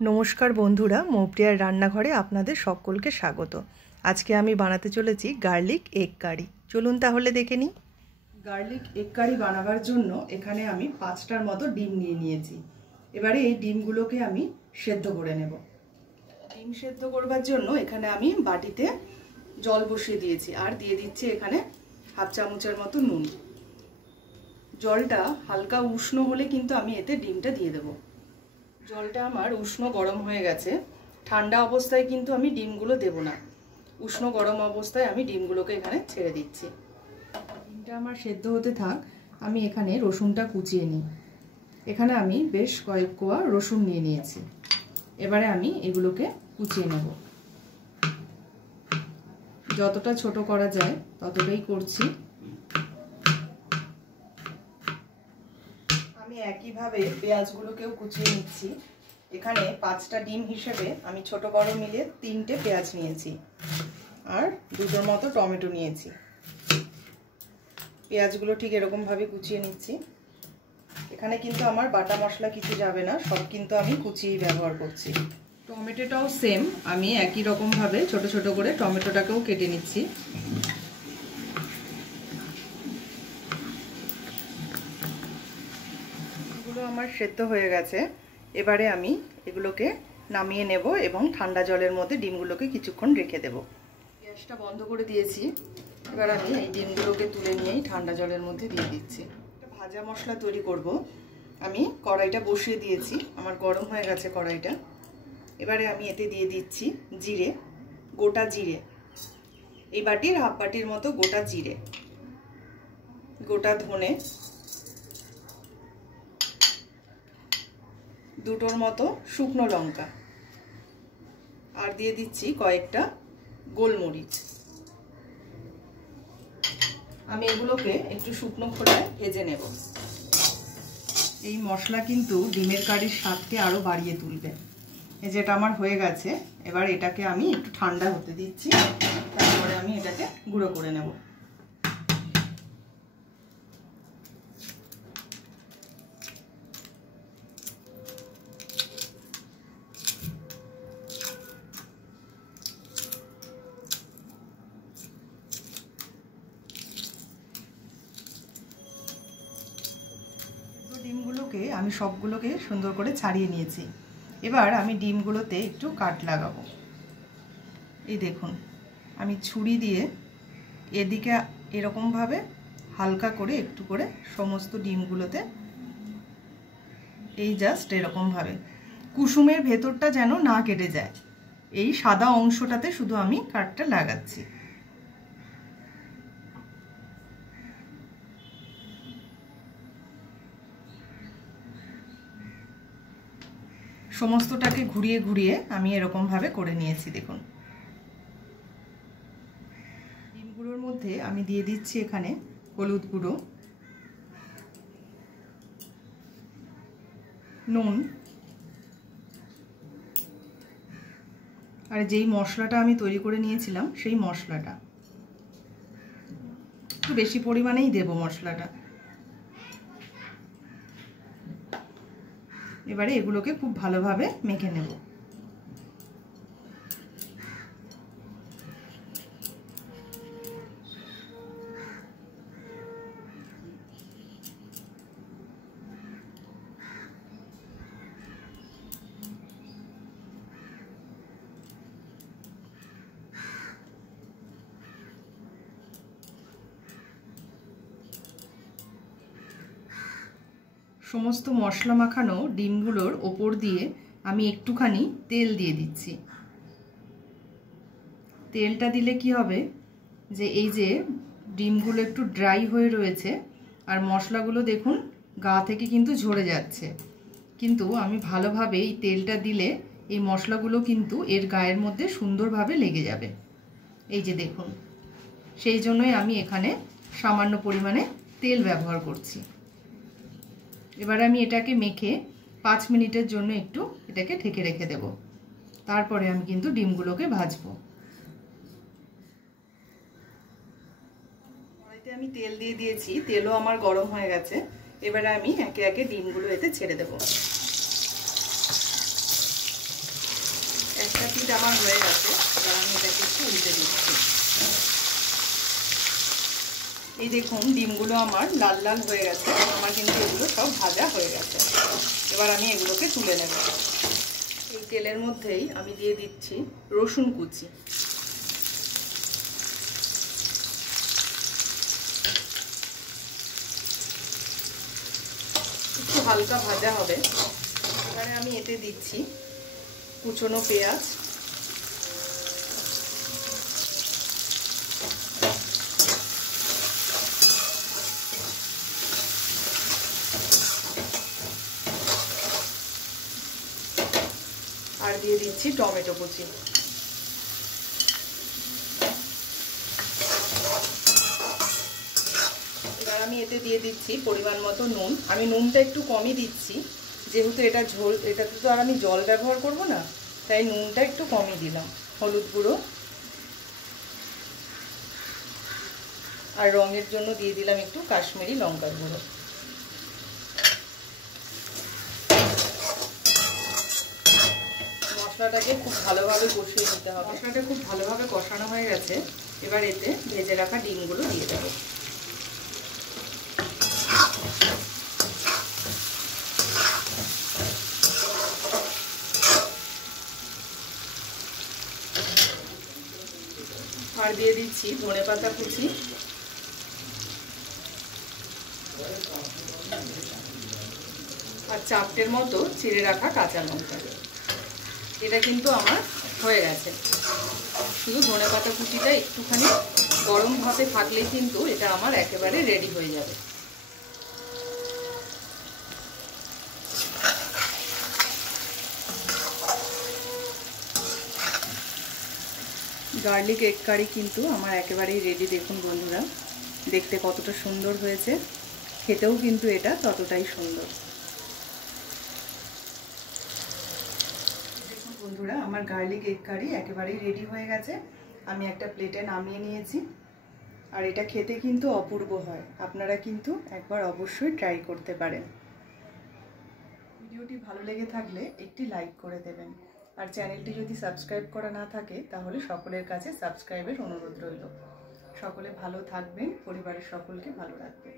नमस्कार बंधुरा मौप्रियार रान्नाघरे आपनादेर सकलके स्वागत। आज के आमी बानाते चलेछि गार्लिक एग कारि। चलुन ताहले देखे निई। गार्लिक एग कारि बानाबार जोन्नो एखाने आमी 5टार मतो डिम निये नियेछि। एबारे एई डिमगुलोके आमी सेদ্ধ करे नेब। डिम सेদ্ধ करबार जोन्नो एखाने आमी बाटिते जल बसिए दियेछि आर दिये दिচ্ছি एखाने हाफ चामचेर मतो नुन। जलटा हालका उष्ण होले किन्तु आमी एते डिमटा दिये देब। जलटा आमार उष्ण गरम हो गेছে। ঠান্ডা অবস্থায় কিন্তু আমি ডিমগুলো দেব না। উষ্ণ গরম অবস্থায় আমি ডিমগুলোকে এখানে ছেড়ে দিচ্ছি। ডিমটা আমার সেদ্ধ হতে থাক, আমি এখানে রসুনটা কুচিয়ে নিই। এখানে আমি বেশ কয়েক কোয়া রসুন নিয়ে নিয়েছি। এবারে আমি এগুলোকে কুচিয়ে নেব। যতটা ছোট করা যায় ততটাই করছি। একই ভাবে পেঁয়াজগুলোকেও কুচিয়ে নিচ্ছি। এখানে 5টা ডিম হিসেবে আমি ছোট বড় মিলে 3টে পেঁয়াজ নিয়েছি আর 2টোর মতো টমেটো নিয়েছি। পেঁয়াজগুলো ঠিক এরকম ভাবে কুচিয়ে নিচ্ছি। এখানে কিন্তু আমার বাটা মশলা কিছু যাবে না, সব কিন্তু আমি কুচিয়েই ব্যবহার করছি। টমেটোটাও সেম, আমি একই রকম ভাবে ছোট ছোট করে টমেটোটাকেও কেটে নিচ্ছি। আমার সেদ্ধ হয়ে গেছে। এবারে আমি এগুলোকে নামিয়ে নেব এবং ঠান্ডা জলের মধ্যে ডিমগুলোকে কিছুক্ষণ রেখে দেব। গ্যাসটা বন্ধ করে দিয়েছি। এবার আমি এই ডিমগুলোকে তুলে নিয়েই ঠান্ডা জলের মধ্যে দিয়ে দিচ্ছি। একটা ভাজা মশলা তৈরি করব। আমি কড়াইটা বসিয়ে দিয়েছি, আমার গরম হয়ে গেছে কড়াইটা। এবারে আমি এতে দিয়ে দিচ্ছি জিরে, গোটা জিরে। এই বাটির হাফ বাটির মতো গোটা জিরে, গোটা ধনে, 2টোর মতো শুকনো লঙ্কা আর দিয়ে দিচ্ছি কয়েকটা গোলমরিচ। আমি এগুলোকে একটু শুকনো খোলায় ভেজে নেব। এই মশলা কিন্তু ডিমের কারির স্বাদকে আরো বাড়িয়ে তুলবে। এই যেটা আমার হয়ে গেছে, এবার এটাকে আমি একটু ঠান্ডা হতে দিচ্ছি, তারপরে আমি এটাকে গুঁড়ো করে নেব। ডিমগুলোকে আমি সবগুলোকে সুন্দর করে ছাড়িয়ে নিয়েছি। এবার আমি ডিমগুলোতে একটু কাট লাগাবো। এই দেখুন, আমি ছুরি দিয়ে এদিকে এরকমভাবে হালকা করে একটু করে সমস্ত ডিমগুলোতে এই জাস্ট এরকমভাবে, কুসুমের ভেতরটা যেন না কেটে যায়, এই সাদা অংশটাতে শুধু আমি কাটটা লাগাচ্ছি। সমস্তটাকে ঘুরিয়ে ঘুরিয়ে আমি এরকম ভাবে করে নিয়েছি। দেখুন, ডিমগুলোর মধ্যে আমি দিয়ে দিচ্ছি এখানে হলুদ গুঁড়ো, নুন আর যেই মশলাটা আমি তৈরি করে নিয়েছিলাম সেই মশলাটা একটু বেশি পরিমাণেই দেব মশলাটা। এবারে এগুলোকে খুব ভালোভাবে মেখে নেব। সমস্ত মশলা মাখানো ডিমগুলোর ওপর দিয়ে আমি একটুখানি তেল দিয়ে দিচ্ছি। তেলটা দিলে কি হবে, যে এই যে ডিমগুলো একটু ড্রাই হয়ে রয়েছে আর মশলাগুলো দেখুন গা থেকে কিন্তু ঝরে যাচ্ছে, কিন্তু আমি ভালোভাবে এই তেলটা দিলে এই মশলাগুলো কিন্তু এর গায়ের মধ্যে সুন্দরভাবে লেগে যাবে। এই যে দেখুন, সেই জন্যই আমি এখানে সামান্য পরিমাণে তেল ব্যবহার করছি। এবার আমি এটাকে মেখে 5 মিনিটের জন্য একটু এটাকে ঢেকে রেখে দেব। তারপরে আমি কিন্তু ডিমগুলোকে ভাজবো। কড়াইতে আমি তেল দিয়ে দিয়েছি, তেলও আমার গরম হয়ে গেছে। এবারে আমি একে একে ডিমগুলো এতে ছেড়ে দেব। পিঠ আমার হয়ে গেছে, এবার আমি এটাকে একটু উল্টে দিচ্ছি। এই দেখুন ডিমগুলো আমার লাল লাল হয়ে গেছে, আমার কিন্তু এগুলো সব ভাজা হয়ে গেছে। এবার আমি এগুলোকে তুলে নেব। এই তেলের মধ্যেই আমি দিয়ে দিচ্ছি রসুন কুচি। একটু হালকা ভাজা হবে। এবারে আমি এতে দিচ্ছি কুচনো পেঁয়াজ, আর দিয়ে দিচ্ছি টমেটো কুচি। এবার আমি এতে দিয়ে দিচ্ছি পরিমাণ মতো নুন। আমি নুনটা একটু কমই দিচ্ছি, যেহেতু এটা ঝোল, এটাতে তো আর আমি জল ব্যবহার করব না, তাই নুনটা একটু কমই দিলাম। হলুদ গুঁড়ো আর রঙের জন্য দিয়ে দিলাম একটু কাশ্মীরি লঙ্কার গুঁড়ো। মশলাটাকে খুব ভালোভাবে কষিয়ে নিতে হবে। মশলাটা খুব ভালোভাবে কষানো হয়ে গেছে, এবার এতে ভেজে রাখা ডিমগুলো দিয়ে দেবো। আর দিয়ে দিচ্ছি ধনেপাতা কুচি, আর চারটের মতো চিড়ে রাখা কাঁচা লঙ্কা। এটা কিন্তু আমার হয়ে গেছে। শুধু ধনেপাতা কুচিটা একটুখানি গরম ভাতে থাকলেই কিন্তু এটা আমার একেবারে রেডি হয়ে যাবে। গার্লিক এগ কারি কিন্তু আমার একেবারেই রেডি। দেখুন বন্ধুরা, দেখতে কতটা সুন্দর হয়েছে, খেতেও কিন্তু এটা ততটাই সুন্দর। দেখুন বন্ধুরা, আমার গার্লিক এগ কারি একেবারেই রেডি হয়ে গেছে। আমি একটা প্লেটে নামিয়ে নিয়েছি, আর এটা খেতে কিন্তু অপূর্ব হয়। আপনারা কিন্তু একবার অবশ্যই ট্রাই করতে পারেন। ভিডিওটি ভালো লেগে থাকলে একটি লাইক করে দেবেন, আর চ্যানেলটি যদি সাবস্ক্রাইব করা না থাকে তাহলে সকলের কাছে সাবস্ক্রাইবের অনুরোধ রইল। সকলে ভালো থাকবেন, পরিবারের সকলকে ভালো রাখবেন।